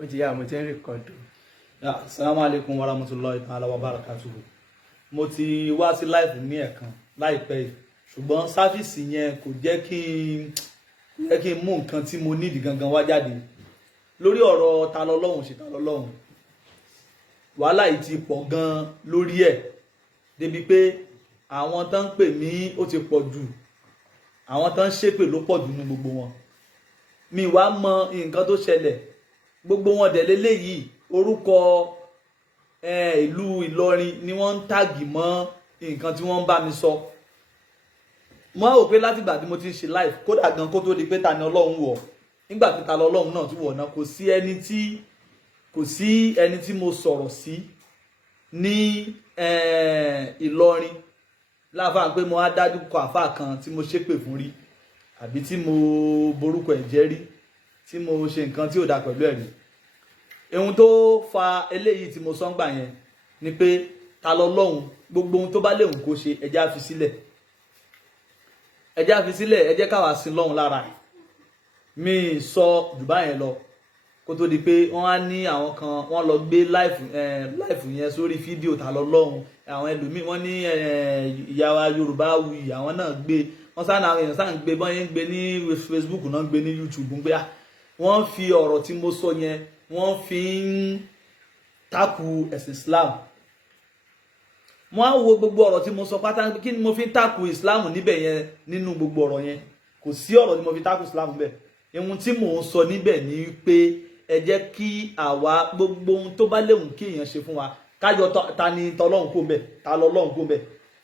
ó ti yá mo ti ń rìkọ́dù. Assalamu alaikum warahmatullahi ta'ala wabarakatuh. Mo ti wá sí live ní ẹ̀kan láìpẹ́ yìí ṣùgbọ́n sáfíìsì yẹn kò jẹ́ kí n mú nǹkan tí mo nídìí gangan wá jáde lórí ọ̀rọ̀ ta lọ́lọ́hun ṣe ta lọ́lọ́hun. Wàhálà yìí ti pọ̀ gan lórí ẹ̀ débi pé àwọn tán ń pè mí ó ti pọ̀ jù, àwọn tán ń ṣépè ló pọ̀ jù nínú gbogbo wọn. Mi wá mọ nǹkan tó ṣẹlẹ̀, gbogbo wọn dẹ̀ léléyìí orúkọ ìlú Ìlọrin ni wọ́n ń tàgì mọ́ nǹkan tí wọ́n ń bá mi sọ. Mo rò pé látìgbà tí mo ti ń ṣe live kódà gan kó tó di pé ta ni Ọlọ́run wọ̀, nígbà tí ta lọ́lọ́run náà tún wọ̀ náà kò sí ẹni tí mo sọ̀rọ̀ sí ní Ìlọrin láfáà pé mo á dájú kọ àfáà kan tí mo ṣépè fún rí àbí tí mo borúkọ ẹ̀ jẹ́ rí tí mo ṣe nǹkan tí ò dá pẹ̀lú ẹ̀ rí. Ohun tó fa eléyìí tí mo sọ ń gbà yẹn ni pé ta lọ́lọ́run, gbogbo ohun tó bá léwu kó ṣe ẹ jẹ́ á fi sílẹ̀, ẹ jẹ́ á fi sílẹ̀, ẹ jẹ́ káwa sin lọ́hun lára. Mi sọ jù báyẹn lọ kó tó di pé wọ́n á ní àwọn kan wọ́n lọ gbé láìfù yẹn sórí fídíò ta lọ́lọ́run. Àwọn ẹlòmíì wọ́n ní ìyàwó Yorùbáwùyí àwọn náà gbé, wọ́n sáà náà èèyàn sáà ń gbé bọ́n yẹn ń gbé ní Facebook náà ń gbé ní YouTube ń gbé. Wọ́n fi ọ̀rọ̀ tí mo sọ yẹn wọ́n fi ń takù ẹ̀sìn Islam. Wọ́n á wo gbogbo ọ̀rọ̀ tí mo sọ pátá, kí ni mo fi ń takù Islam níbẹ̀ yẹn nínú gbogbo ọ̀rọ̀ yẹn? Kò sí ọ̀rọ̀ tí mo fi takù Islam bẹ́ẹ̀. Ohun tí mò ń sọ níbẹ̀ ni pé ẹ jẹ́ kí àwa gbogbo ohun tó bá léwu kí èèyàn ṣe fún wa kájọ ta ni tọlọ́hun kó bẹ̀, ta lọ́lọ́hun kó bẹ̀.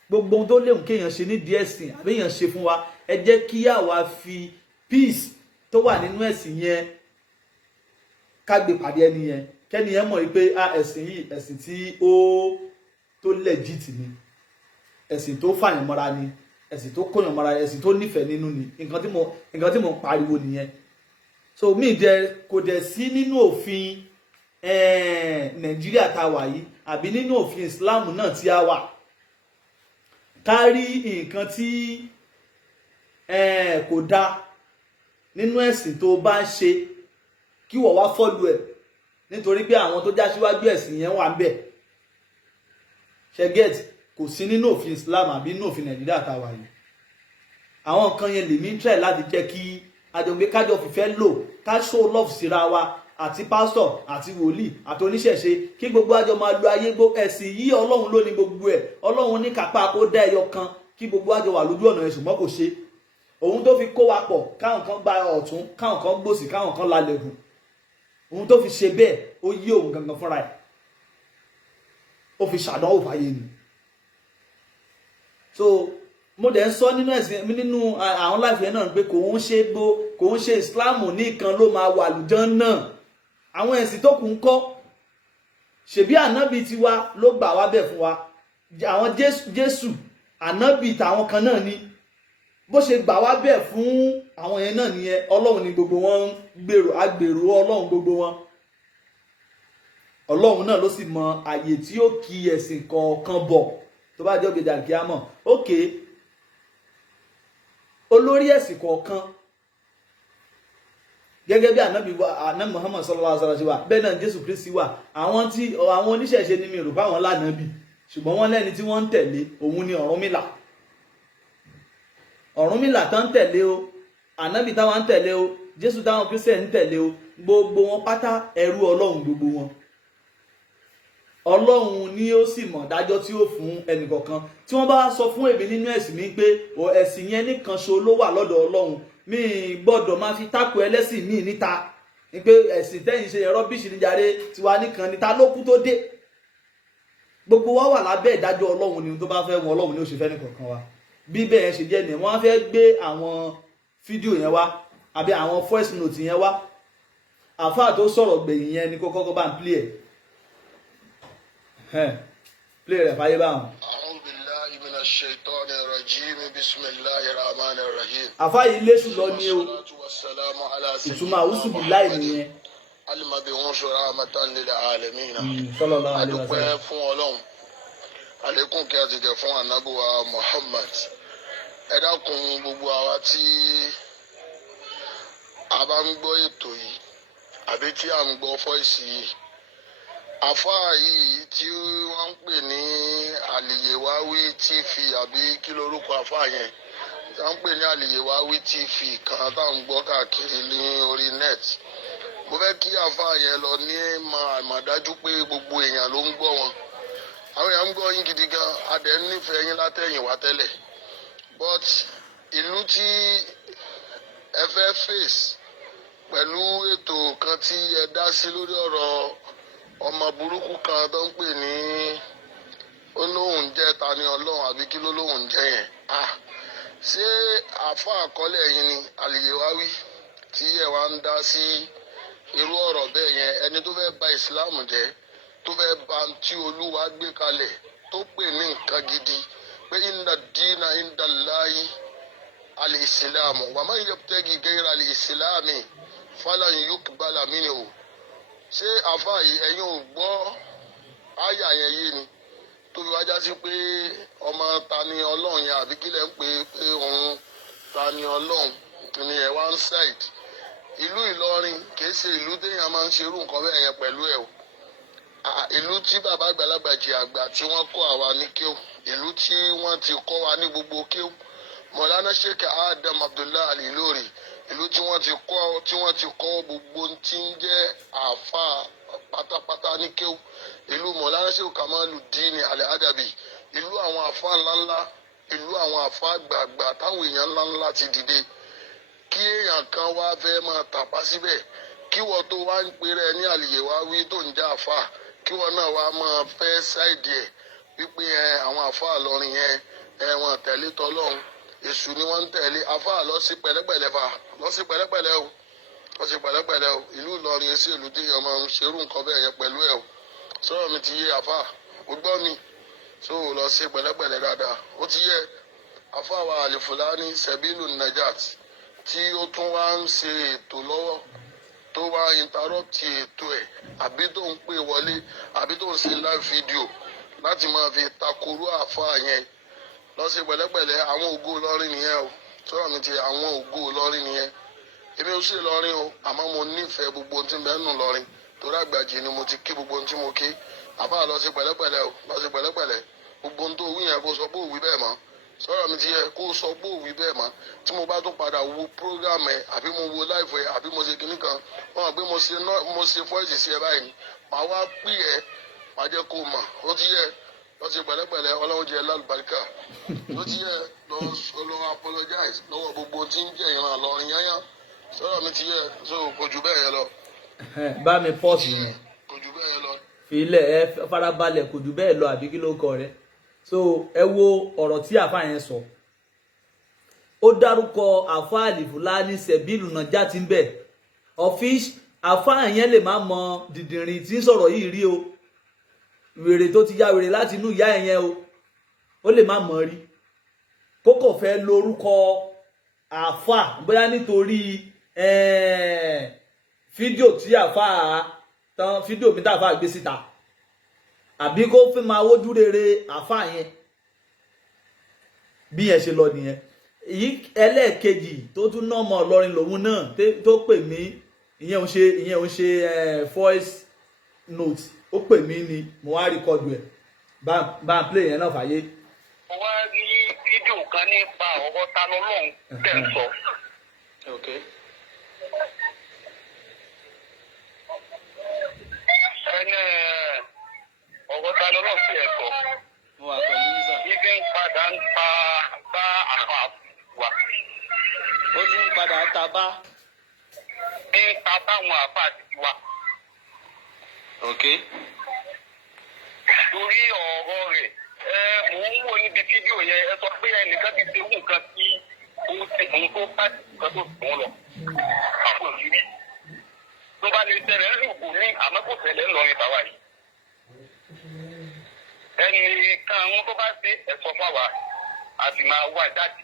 Gbogbo ohun tó léwu kí èèyàn ṣe nídìí ẹ̀sìn àbí èèyàn ṣe fún wa, ẹ jẹ́ kí àwa fi peace tó wà nínú ẹ̀sìn yẹn ká gbé pàdé ẹni yẹn, kẹ́ni yẹn mọ̀ wípé ẹ̀sìn yìí ẹ̀sìn tí ó tó legit ni, ẹ̀sìn tó fàyàn mọ́ra ni, ẹ̀sìn tó kóyàn mọ́ra, ẹ̀sìn tó nífẹ̀ẹ́ nínú ni. Nǹkan tí mo ń pariwo nìyẹn. So mi kò dẹ̀ sí nínú òfin Nàìjíríà tá a wà yìí àbí nínú òfin Islam náà tí a wà ká rí nǹkan tí kò dáa nínú ẹ̀sìn tó bá ń ṣe kí wọ́n wá fọ́lù ẹ̀ nítorí pé àwọn tó já síwájú ẹ̀sìn yẹn wà ń bẹ̀. Ṣẹ́gẹ́t kò sí nínú òfin Islam àbí nínú òfin Nàìjíríà tá a wà yìí. Àwọn nǹkan yẹn lèmi ń try láti jẹ́ kí àjọgbé kájọ fìfẹ́ lò ká show love síra wa àti pásítọ̀ àti wòlíì àti oníṣẹ̀ṣe kí gbogbo àjọ máa lo ayé ẹ̀sìn yìí. Ọlọ́run ló ní gbogbo ẹ̀, Ọlọ́run ní kápá kó dá ẹyọ kan kí gbogbo àjọ wà lójú ọ̀nà ẹ̀ ṣùgbọ́n kò ṣe. Òun tó fi kó wa pọ̀ káwọn kan gba ọ̀tún káwọn kan gbòsì káwọn kan lálẹ́ hù, òun tó fi ṣe bẹ́ẹ̀ ó yí òun gangan fúnra ẹ̀, ó fi ṣàdánwò fáyé ni. So mo dẹ̀ ń sọ nínú ẹ̀sìn nínú àwọn láìfẹ́ yẹn náà pé kò ń ṣe Islam nìkan ló máa wà lùjọ́ náà. Àwọn ẹ̀sìn tó kù ń kọ́ ṣèbí ànábì tiwa ló gbà wá bẹ̀ fún wa. Àwọn Jésù ànábì tàwọn kan náà ni, bó ṣe gbà wá bẹ̀ fún àwọn yẹn náà nìyẹn. Ọlọ́run ni gbogbo wọn ń gbèrò agbèrò Ọlọ́run gbogbo wọn. Ọlọ́run náà ló sì mọ àyè tí ó kí ẹ̀sìn kọ̀ọ̀kan bọ̀ tó bá jẹ́ ògbèjà kí á mọ̀. Okay, olórí ẹ̀sìn kọ̀ọ̀kan gẹ́gẹ́ bí ànábì Muhammad sallallahu alaihi wasallam wà, bẹ́ẹ̀ náà Jésù Kristi wà. Àwọn oníṣẹ̀ṣe ni mi rò bá wọn lánàbì ṣùgbọ́n wọ́n lẹ́ni tí wọ́n ń tẹ̀lé, òun ni Ọ̀rúnmìlà tán ń tẹ̀lé o, ànábì táwọn ń tẹ̀lé o, Jésù táwọn Kírísítẹ̀nì ń tẹ̀lé o. Gbogbo wọn pátá ẹrú Ọlọ́run gbogbo wọn. Ọlọ́run ni ó sì mọ̀ dájọ́ tí ó fún ẹnìkọ̀ọ̀kan. Tí wọ́n bá sọ fún èmi nínú ẹ̀sìn mi pé ẹ̀sìn yẹn nìkan ṣo ló wà lọ́dọ̀ Ọlọ́run, mi gbọ́dọ̀ máa fi tako ẹlẹ́sìn míì níta ní pé ẹ̀sìn tẹ́yìn ṣe ẹ̀rọ bíṣì níjàre tiwa nìkan níta ló kú tó dé. Gbogbo wa wà lábẹ́ ìdájọ́ Ọlọ́run ni tó bá fẹ́ wọn Ọlọ́run ni ó ṣe fẹ́ nìkọ̀ọ̀kan wa. Bí bẹ́ẹ̀ ṣe jẹ́ nìyẹn. Wọ́n fẹ́ gbé àwọn fídíò yẹn wá àbí àwọn voice note yẹn wá. Àfáà tó sọ̀rọ̀ gbẹ̀yìn yẹn ni kó kọ́kọ́ bá ń play ẹ̀. Play rẹ̀ fáyé báwọn. Àfáà yìí léṣù lọ ní o. Ìtumọ̀ àwùsù bí láì nìyẹn. Sallallahu alaihi wasallam. Adúpẹ́ fún Ọlọ́run. Àlékún kí a ti gẹ̀ fún ànábì wa Muhammad. Ẹ dákun gbogbo àwa tí a bá ń gbọ́ ètò yìí àbí tí à ń gbọ́ fọ́ìsì yìí. Àfáà yìí tí wọ́n ń pè ní Àlìyéwáwí TV àbí kí lorúkọ àfáà yẹn tí wọ́n ń pè ní Àlìyéwáwí TV kan tá à ń gbọ́ káàkiri ní orí net. Mo fẹ́ kí àfáà yẹn lọ ní àmọ̀dájú pé gbogbo èèyàn ló ń gbọ́ wọn. Àwọn èèyàn ń gbọ́ yín gidi gan, adẹ̀ ń nífẹ̀ẹ́ yín látẹ̀yìn wá tẹ́lẹ̀. But ìlú tí ẹ fẹ́ face pẹ̀lú ètò kan tí ẹ dá sí lórí ọ̀rọ̀ ọmọ burúkú kan tó ń pè ní olóhùn jẹ́ ta ni ọlọ́run àbí kí ló lóhùn jẹ́ yẹn. Ṣé àfa àkọọ́lẹ̀ yín ni Àlìyéwáwí tí ẹ wá ń dá sí irú ọ̀rọ̀ bẹ́ẹ̀ yẹn, ẹni tó fẹ́ bà ìsìláàmù jẹ́, tó fẹ́ bà tí Olúwa gbé kalẹ̀, tó pè ní nǹkan gidi pé inna dina inda Allahi al-Islamu wa man yabtaghi ghayra al-Islami falan yuqbala minhu. Ṣé àfa yìí ẹ̀yin ò gbọ́ àyà yẹn yé ni tó fi wájá sí pé ọmọ ta ni ọlọ́run yẹn àbí kílẹ̀ ń pè pé òun ta ni ọlọ́run ni ẹ̀ wá ń ṣáìdì. Ìlú Ìlọrin kìí ṣe ìlú téèyàn máa ń ṣerú nǹkan bẹ́ẹ̀ yẹn pẹ̀lú ẹ̀ o. Ìlú tí bàbá àgbàlagbà jì àgbà tí wọ́n kọ́ àwa ní kéw, ìlú tí wọ́n ti kọ́ wa ní gbogbo kéw, Mọ̀lánà Sheikh Adam Abdullahi Al-Ilori, ìlú tí wọ́n ti kọ́ gbogbo tí ń jẹ́ àáfà pátápátá ní kéw, ìlú Mọ̀lánà Sheikh Kamaluddin Al-Adabi, ìlú àwọn àáfà ńláńlá, ìlú àwọn àáfà àgbààgbà táwọn èèyàn ńláńlá ti dìde. Kí èèyàn kan wá fẹ́ máa tàpá síbẹ̀, kí wọ́n tó wá ń pèrè ní Àlìyéwáwí tó ń já àáfà, kí wọ́n náà wá máa fẹ́ ṣáìdì ẹ̀ wípé àwọn àáfà Ìlọrin yẹn wọ́n tẹ̀lé tọlọ́run, èṣù ni wọ́n ń tẹ̀lé. Àáfà lọ sí pẹ̀lẹ́pẹ̀lẹ́ fà, lọ sí pẹ̀lẹ́pẹ̀lẹ́ o, lọ sí pẹ̀lẹ́pẹ̀lẹ́ o. Ìlú Ìlọrin sí ìlú tí èèyàn máa ń ṣerú nǹkan bẹ́ẹ̀ yẹn pẹ̀lú ẹ̀ o. Sọ̀rọ̀ mi ti yé àáfà, ó gbọ́ mi, so lọ sí pẹ̀lẹ́pẹ̀lẹ́ dáadáa. Ó ti yẹ àáfà wa Al-Fulani Sebilu Najat tí ó tún wá ń ṣe ètò lọ́wọ́ tó wá interrupt ètò ẹ̀ àbí tó ń pè wọlé àbí tó ń ṣe live video láti máa fi takorú àáfà yẹn. Lọ sí pẹ̀lẹ́pẹ̀lẹ́, àwọn ògo Ìlọrin nìyẹn o. Sọ̀rọ̀ mi ti àwọn ògo Ìlọrin nìyẹn. Èmi ò sí Ìlọrin o, àmọ́ mo nífẹ̀ẹ́ gbogbo ohun tí ń bẹ nínú Ìlọrin torí àgbàjì ni mo ti kí gbogbo ohun tí mo kí. Àbá lọ sí pẹ̀lẹ́pẹ̀lẹ́ o, lọ sí pẹ̀lẹ́pẹ̀lẹ́. Gbogbo ohun tó wí yẹn kó sọ pé òwí bẹ́ẹ̀ mọ́. Sọ̀rọ̀ mi ti yẹ kó sọ pé òwí bẹ́ẹ̀ mọ́. Tí mo bá tún padà wo program ẹ àbí mo wo live ẹ àbí mo ṣe kinní kan, wọ́n mọ̀ pé mo ṣe voice sí ẹ báyìí ni. Màá wá pè ẹ́, màá jẹ́ kó mọ̀. Ó ti yẹ lọ sí pẹ̀lẹ́pẹ̀lẹ́, Ọlọ́run jẹ́ lálùbáríkà. Ó ti yẹ lọ apologize lọ́wọ́ gbogbo tí ń jẹ́ ìran Ìlọrin yányán. Sọ̀rọ̀ mi ti yẹ so kò jù bẹ́ẹ̀ yẹn lọ. Bá mi pọ́ọ̀sì yẹn. Kò jù bẹ́ẹ̀ yẹn lọ. Filẹ̀ ẹ farabalẹ̀ kò jù bẹ́ẹ̀ lọ àbí kí ló kọ rẹ. So ẹ wo ọ̀rọ̀ tí àáfà yẹn sọ. Ó dárúkọ àáfà Al-Fulani Sebilu Najat ń bẹ̀. Ọ̀fíìsì àáfà yẹn lè má mọ dìdìrín tí ń sọ̀rọ̀ yìí rí o. Wèrè tó ti ya wèrè láti inú ìyá ẹ̀ yẹn o. Ó lè má mọ̀ rí. Kókò fẹ́ lórúkọ àáfà bóyá nítorí fídíò tí àáfà tán fídíò mi tá àáfà gbé síta àbí kó fi máa wójú rere àáfà yẹn bí yẹn ṣe lọ nìyẹn. Èyí ẹlẹ́ẹ̀kejì tó tún ná ọmọ Ìlọrin lòun náà tó pè mí, ìyẹn ò ń ṣe voice note, ó pè mí ni mo wá rìkọ́dù ẹ̀ bá ń play yẹn náà fàyè. Mo wá rí fídíò kan nípa ọ̀rọ̀ ta lọ́lọ́run tẹ̀ ń sọ. Ẹni ọ̀rọ̀ ta lọ́lọ́run sí ẹ̀ sọ. Ibi ń padà ń ta bá àwọn àfùwà. Ó ti ń padà ta bá. Ń ta báwọn àfà àti tiwa. Torí ọ̀rọ̀ rẹ̀ mò ń wò níbi fídíò yẹn, ẹ sọ pé ẹnìkan ti ṣe nǹkan tí òun ṣe òun tó bá nǹkan tó sùn lọ. Àwọn òṣèré tó bá lè ṣẹlẹ̀ ń lùkù ní àmọ́ kò ṣẹlẹ̀ ń lọrin tàwa yìí. Ẹnì kan àwọn tó bá ṣe ẹ̀sọ́ fáwa àti máa wá jáde.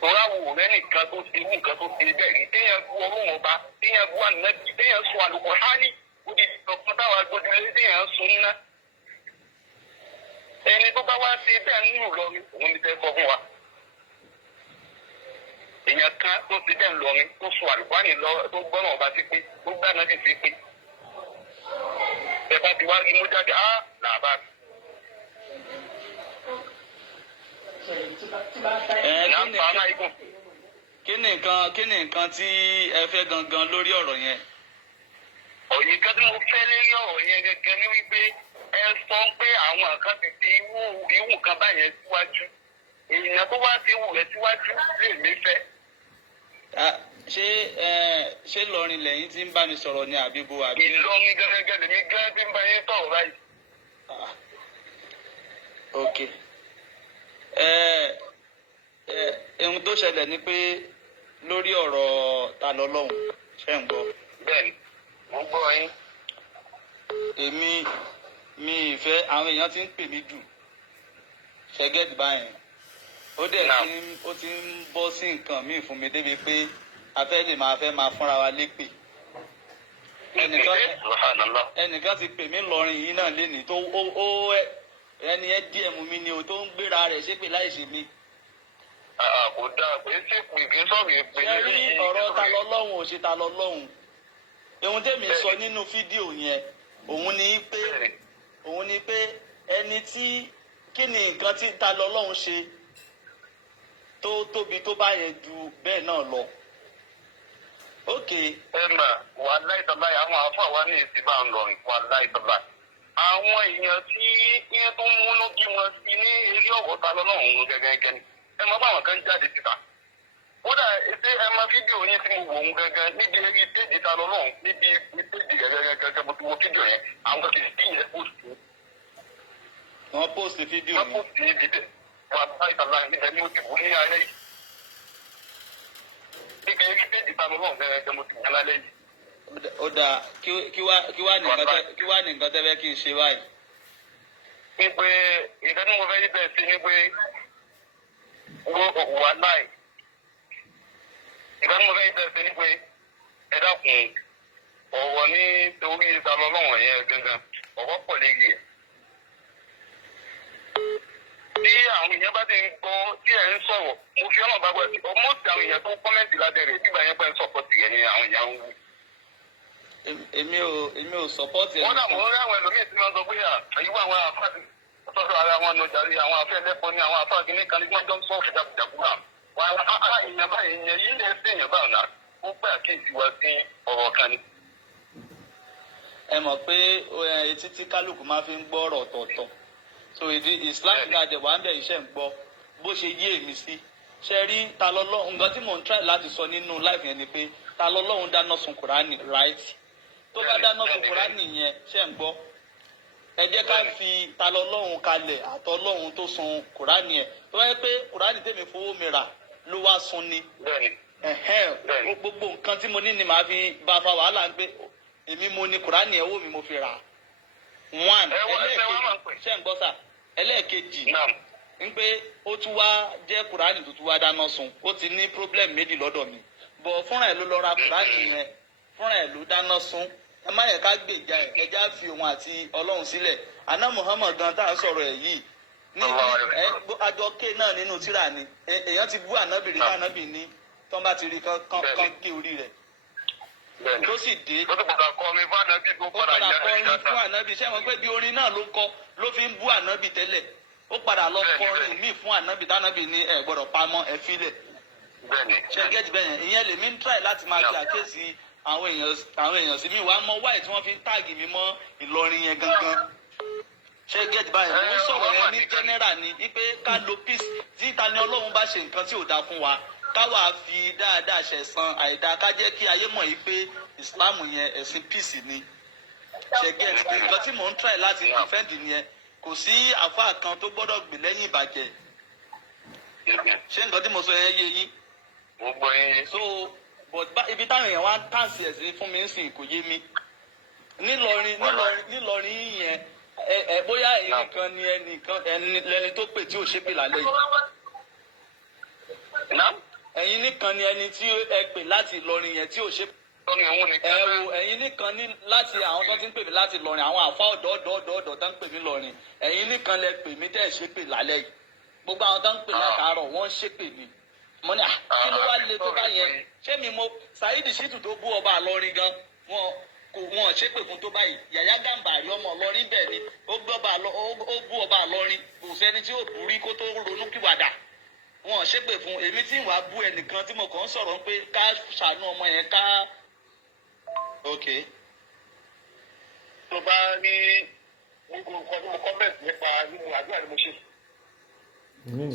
Tọ́lá wo lẹ́nìkan tó ṣe nǹkan tó ṣe bẹ́ẹ̀ ni téèyàn bu ọlọ́run ọba, téèyàn bu ànábì, téèyàn sọ àlùkò hání. Odi ọ̀pọ̀ táwa gbọ́dọ̀ lé téèyàn sun ná. Ẹni tó bá wá sí bẹ́ẹ̀ nínú Ìlọrin òun ni tẹ́ sọ fún wa. èèyàn kan tó ti dẹ̀ ń lọrin tó sọ àlùfáàní lọ tó gbọ́nà ọba sí pé tó gbá náà sì sí pé ẹ bá ti wá rí mú jáde á làbá mi. Kí ni nǹkan tí ẹ fẹ́ gangan lórí ọ̀rọ̀ yẹn? Òyìn kan tí mo fẹ́ lórí ọ̀rọ̀ yẹn gẹ́gẹ́ ni wípé ẹ sọ pé àwọn kan ti ti irú kan báyẹn síwájú èèyàn tó wá sí irú rẹ̀ síwájú lè mí fẹ́. Ṣé Ìlọrin lẹ́yìn tí ń bá mi sọ̀rọ̀ ní àbíbo àbí? Ìlọrin gẹ́gẹ́ lèmi gẹ́gẹ́ tí ń bá yín sọ̀rọ̀ báyìí. Ok. Ohun tó ṣẹlẹ̀ ni pé lórí ọ̀rọ̀ ta lọ́lọ́hun ṣe ń gbọ́. Bẹ́ẹ̀ni, mo gbọ́ yín. Mi ìfẹ́ àwọn èèyàn ti ń pè mí jù ṣẹ́gẹ́dì báyẹn ó ti ń bọ́ sí nǹkan míì fún mi débi pé afẹ́ máa fúnra wa lépè. Ẹnìkan ti pè mí lọ́rin yìí náà lénìí tó ẹni ẹ díẹ̀ mú mi ni o tó ń gbéra rẹ̀ ṣépè láì ṣe mí. Kò dáa pé ṣé pè kí sọ̀rọ̀ èpè ní rí ọ̀rọ̀ ta lọ́lọ́hun ò ṣe ta lọ́lọ́hun. Ohun tèmi sọ nínú fídíò yẹn òun ni pé ẹni tí kí ni nǹkan tí ta lọ́lọ́hun ṣe tó tóbi tó bá yẹn ju bẹ́ẹ̀ náà lọ. Ok. Ẹ mà wà láìsọ̀lá àwọn afọ àwa ní èsì bá ń lọ wà láìsọ̀lá. Àwọn èèyàn tí iye tó ń múnú bí wọn sí ní eré ọ̀rọ̀ ta lọ́lọ́hun gẹ́gẹ́ ni. Ẹ mọ báwọn kan jáde síta. Kódà ṣé ẹ mọ fídíò yín tí mo wò ń gẹ́gẹ́ níbi eré péjì ta lọ́lọ́hun níbi péjì gẹ́gẹ́ mo ti wo fídíò yẹn àwọn ti sí yẹn pósìtì. Wọ́n pósìtì fídíò mi. Wọ́n pósìtì yìí dìde. Wà láìsọ̀lá ẹni mo ti wò ní alẹ́ yìí. Níbi eré péjì ta lọ́lọ́hun gẹ́gẹ́ mo ti wò lálẹ́ yìí. Ó dáa kí wá ní nǹkan tẹ́ fẹ́ kí n ṣe báyìí. Ní pé ìfẹ́ tí mo fẹ́ yí bẹ́ẹ̀ sí ni pé wà láì. Ìfẹ́ tí mo fẹ́ yí bẹ́ẹ̀ sí ni pé ẹ dákun ọ̀rọ̀ ní torí ìsàlọ́ lọ́wọ́ yẹn gangan ọ̀rọ̀ pọ̀ léyìí ẹ̀. Tí àwọn èèyàn bá ti ń gbọ́ tí ẹ̀ ń sọ̀rọ̀ mo fi ọ̀nà bá gbọ́ ẹ̀ ọmọ tí àwọn èèyàn tó kọ́mẹ́ǹtì lábẹ́ rẹ̀ nígbà yẹn pẹ́ ń sọ̀pọ̀tì ẹ̀ ni àwọn èèyàn ń wú. Èmi ò sọpọ́tì ẹ̀. Wọ́n dà mọ́ rí àwọn ẹlòmíì tí wọ́n sọ pé àyíwá àwọn àfáàdì tọ́jú ara wọn nù jàre àwọn afẹ́ lẹ́pọ̀ ní àwọn afáàdì ní kan ní wọ́n jọ ń sọ jàkújàkúrà. Èèyàn báyìí yẹn yìí lè ṣe èèyàn báyìí náà ó pẹ́ àkíyèsí wa sí ọ̀rọ̀ kan ni. Ẹ mọ̀ pé etí tí kálukú máa fi ń gbọ́ ọ̀rọ̀ ọ̀tọ̀ọ̀tọ̀ so ìdí Islam gàdé wà ń bẹ̀ iṣẹ́ ń gbọ́ bó ṣe yé èmi sí ṣe rí ta lọ́lọ́hun nǹkan tí mò ń try láti sọ nínú life yẹn ni pé ta lọ́lọ́hun dáná sun Kùránì right tó bá dáná sun Kùránì yẹn ṣe ń gbọ́ ẹ jẹ́ ká fi ta lọ́lọ́hun kalẹ̀ àtọ́lọ́hun tó sun Kùránì yẹn tó wáyé pé Kùránì tèmi fowó mi rà ló wá sun ni gbogbo nǹkan tí mo ní ni màá fi bá fa wàhálà ń pé èmi mo ní Kùránì ẹ̀ wò mí mo fi rà one ẹlẹ́ẹ̀kejì ṣe ń gbọ́ sà ẹlẹ́ẹ̀kejì ń pé ó tún wá jẹ́ Kùránì tó tún wá dáná sun ó ti ní problem méjì lọ́dọ̀ mi bọ̀ fúnra ẹ̀ ló lọ ra Kùránì yẹn fúnra ẹ̀ ló dáná sun ẹ má yẹ ká gbèjà ẹ ẹjá fi òun àti Ọlọ́run sílẹ̀ àná Muhammad gan tá à ń sọ̀rọ̀ ẹ̀ yìí níbi àjọké náà nínú tírà ni èèyàn ti bú ànábì rí kánábì ní tán bá ti rí kán gé orí rẹ̀ tó sì dé ó padà kọrin fún ànábì ṣé wọn pé bí orin náà ló fi ń bú ànábì tẹ́lẹ̀ ó padà lọ kọrin míì fún ànábì tánábì ní ẹ gbọ́dọ̀ pamọ́ ẹ filẹ̀ ṣe gẹ́tì bẹ́yẹn ìyẹn lèmi ń try láti máa fi àkíyèsí àwọn èèyàn sí mi wàá mọ wáyé tí wọ́n fi ń táàgì mi mọ́ Ìlọrin yẹn gangan ṣe gẹ́tì báyìí mo ń sọ̀rọ̀ yẹn ní general ni wípé ká lo peace tí ta ni Ọlọ́run bá ṣe nǹkan tí ò dáa fún wa káwa fi dáadáa ṣẹ̀san àìdáa ká jẹ́ kí ayé mọ̀ yìí pé Islam yẹn ẹ̀sìn peace ni ṣe gẹ́tì nǹkan tí mò ń try láti defend nìyẹn kò sí àfáà kan tó gbọ́dọ̀ gbè lẹ́yìn ìbàjẹ́ ṣé nǹkan tí mo sọ yẹn yé yín. mo gbọ́ yín. so but ibi táwọn èèyàn wá ń tàǹsì ẹ̀sìn fún mi ń sìn kò yé mi nílọrin yẹn bóyá ẹnìkan ni ẹni tó pè tí ò ṣépè lálẹ́ yìí. ẹ̀yin nìkan ni ẹni tí ẹ pè láti Ìlọrin yẹn tí ò ṣépè. ẹ̀yin nìkan ní láti àwọn tó ti ń pè mí láti Ìlọrin àwọn àfa ọ̀dọ́ tó ń pè mí lọ́rin ẹ̀yin nìkan lẹ pè mí tẹ́ ẹ̀ ṣépè lálẹ́ yìí gbogbo àwọn tó ń pè látàárọ̀ wọ́n ṣépè mi mo ní kí ló wá le tó bá yẹn ṣé mi mo Saheed Shittu tó bú ọba àlọrin gan wọn ṣépè fún tó báyìí Yàyà Gàmbàrí ọmọ Ìlọrin bẹ́ẹ̀ ni ó bú ọba àlọrin kò sẹ́ni tí ó bú rí kó tó ronú kíwàdà wọn ṣépè fún èmi tí wàá bú ẹnìkan tí mo kàn ń sọ̀rọ̀ pé ká ṣàánú ọmọ yẹn ká. ok. tó bá rí gbogbo nǹkan tó mo kọ́mẹ̀tì nípa nínú àdúrà ni mo ṣe.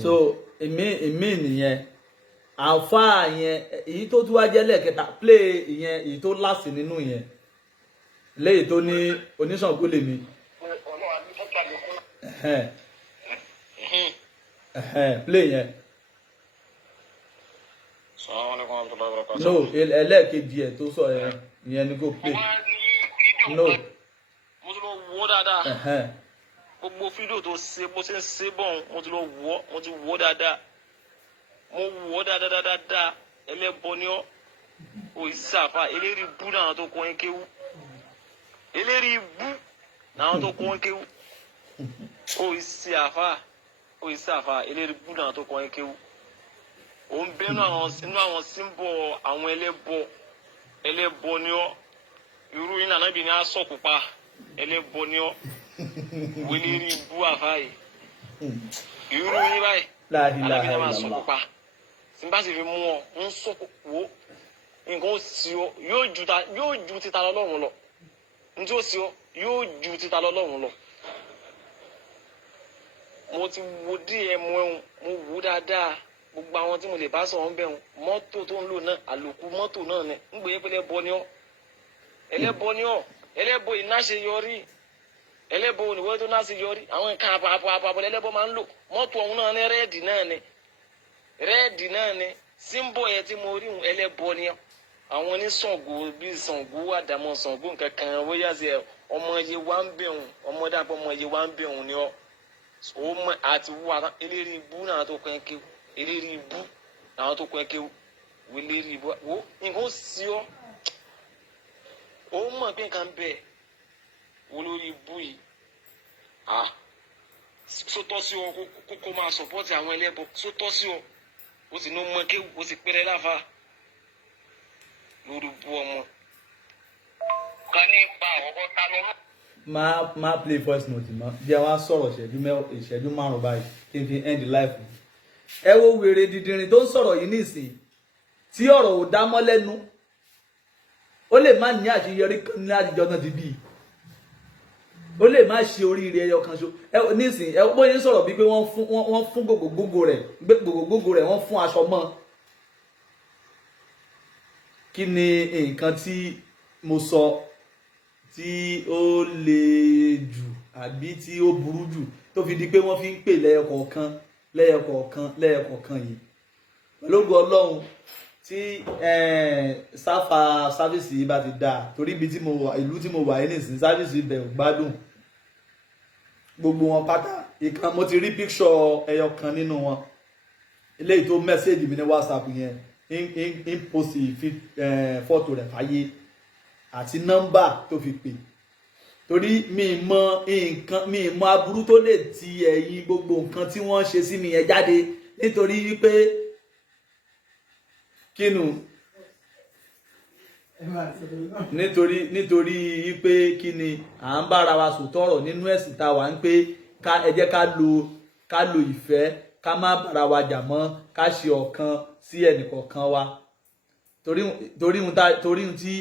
so èmi nìyẹn àǹfààní yẹn èyí tó tún wá jẹ́ lẹ́ẹ̀kẹta play ìyẹn èyí tó láàsì nínú yẹn léyìí tó ní oníṣàngó lèmi. play yẹn. no ẹlẹ́ẹ̀kejì ẹ̀ tó sọ ìyẹn ni kò play. no. mo ti lọ wọ́ dáadáa gbogbo fídíò tó ṣe bó ṣe ń ṣe bọ̀ mo ti lọ wọ́ mo ti wọ́ dáadáa mo wọ́ dáadáa ẹlẹ́bọ ni ọ́ òyìṣàfà eléri bú náà tó kọ́ ẹ́ kéwú eléri bú náà tó kọ́ ẹ́ kéwú òyìṣàfà eléri bú náà tó kọ́ ẹ́ kéwú òun bẹ́ẹ̀ nínú àwọn símbọ̀ àwọn ẹlẹ́bọ ni ọ́ irú yín nàná bí ní aṣọ pupa ẹlẹ́bọ ni ọ́ wẹlẹ́rì bú àfáàyè irú yín báyìí alábí náà máa sọ pupa tí n bá sì fi mú ọ ń sọ wo nǹkan ó sì ọ yóò ju títa lọ́lọ́run lọ ní tí ó sì ọ yóò ju títa lọ́lọ́run lọ mo ti wo díẹ̀ mu ẹ̀hún mo wò dáadáa gbogbo àwọn tí mo lè bá sọ̀rọ̀ ń bẹ̀rù mọ́tò tó ń lò náà àlòkù mọ́tò náà ni ń gbé pé ẹlẹ́bọ ni ọ́ ẹlẹ́bọ ìnáṣe yọrí ẹlẹ́bọ òníwẹ́ tó náà ṣe yọrí àwọn nǹkan àbọ̀ ẹlẹ́bọ máa ń lò mọ́tò ọ̀hún náà ní rẹ́ẹ̀dì náà ni símbọ̀ yẹn tí mo rí ẹlẹ́bọ ni ọ́ àwọn oníṣàngó bíi Ṣàngó àdàmọ̀ Ṣàngó nǹkan kan wọ́yà sí ọmọ iye wa ń bẹ̀rù ọmọ dàpọ̀ ọmọ iye wa ń bẹ̀rù ni ọ́ àti wà eléri ibú náà tó kàn kéwù eléri ibú náà tó kàn kéwù wò eléri ibú wo nǹkan ó sí ọ́ ó mọ̀ pé nǹkan bẹ́ẹ̀ wo lórí ibú yìí sótọ́ sí ọ kó máa sọ̀pọ́tì àwọn ẹlẹ́bọ sótọ́ sí ọ ó sì ní mọ kéwù ó sì pẹ́rẹ́ láfa lórí ibú ọmọ. kan nípa ọ̀rọ̀ ta lọ́wọ́. máa play voice note mọ́ bí a wá sọ̀rọ̀ ìṣẹ́jú márùn-ún báyìí kí n fi end life. ẹ wo wèrè dìdìrín tó ń sọ̀rọ̀ yìí nísìnyí tí ọ̀rọ̀ ò dá mọ́ lẹ́nu ó lè má ní àṣeyọrí kan ní àtijọ́ náà ti bí i ó lè má ṣe oríire ẹyọ kan ṣo nísìnyí ẹ bóyá sọ̀rọ̀ bíi pé wọ́n fún gbogbogbò rẹ̀ wọ́n fún aṣọ mọ́ kí ni nǹkan tí mo sọ tí ó le jù àbí tí ó burú jù tó fi di pé wọ́n fi ń pè lẹ́yọkọ̀ọ̀kan yìí ológun Ọlọ́run tí sáfà sáfìsì yìí bá ti dáa torí ibi tí mo wà ìlú tí mo wà yìí nìsín sáfìsì ibẹ̀ ò gbádùn gbogbo wọn pátá ìkan mo ti rí píkṣọ ẹyọ kan nínú wọn eléyìí tó mẹ́sẹ̀jì mi ní WhatsApp yẹn ń post fọ́tò rẹ̀ fáyé àti nọ́mbà tó fi pè torí mi mọ aburú tó lè ti ẹ̀yìn gbogbo nǹkan tí wọ́n ṣe sí mi yẹn jáde nítorí wípé kínú nítorí wípé kíni à ń bára wa sòtọ́ ọ̀rọ̀ nínú ẹ̀sìn tá a wà ń pé ẹ jẹ́ ká lo ìfẹ́ ká má bára wa jà mọ́ ká ṣe ọ̀kan sí ẹnìkọ̀ọ̀kan wa torí ohun tí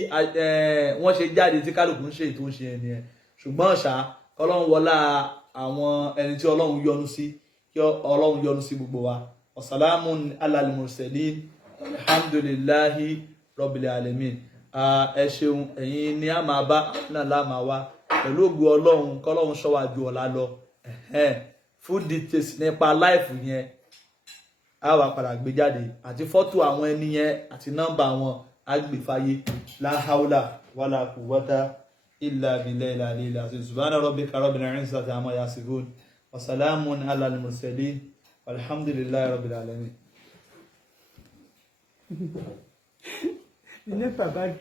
wọ́n ṣe jáde tí kálukú ń ṣe ètò ń ṣe ẹni ẹ̀ ṣùgbọ́n ṣá ọlọ́run wọlá àwọn ẹni tí ọlọ́run yọ́nú sí kí ọlọ́run yọ́nú sí gbogbo wa wasalamun alal mursalin alhamdulillahi rabbil alamin. Ẹ ṣeun ẹ̀yin ni a máa bá náà láàmà wá pẹ̀lú ògo ọlọ́run kọ́lọ́run ṣọ́ wa ju ọ̀la lọ full details nípa láìfù yẹn a wà padà gbé jáde àti fọ́tò àwọn ẹni yẹn àti nọ́mbà wọn á gbé fáyé la hawla wala quwwata illa billahi al-aliyyil azim subhana rabbika rabbil izzati amma yasifun wa salamun alal mursalin walhamdulillahi rabbil alamin. Il n'est pas bad.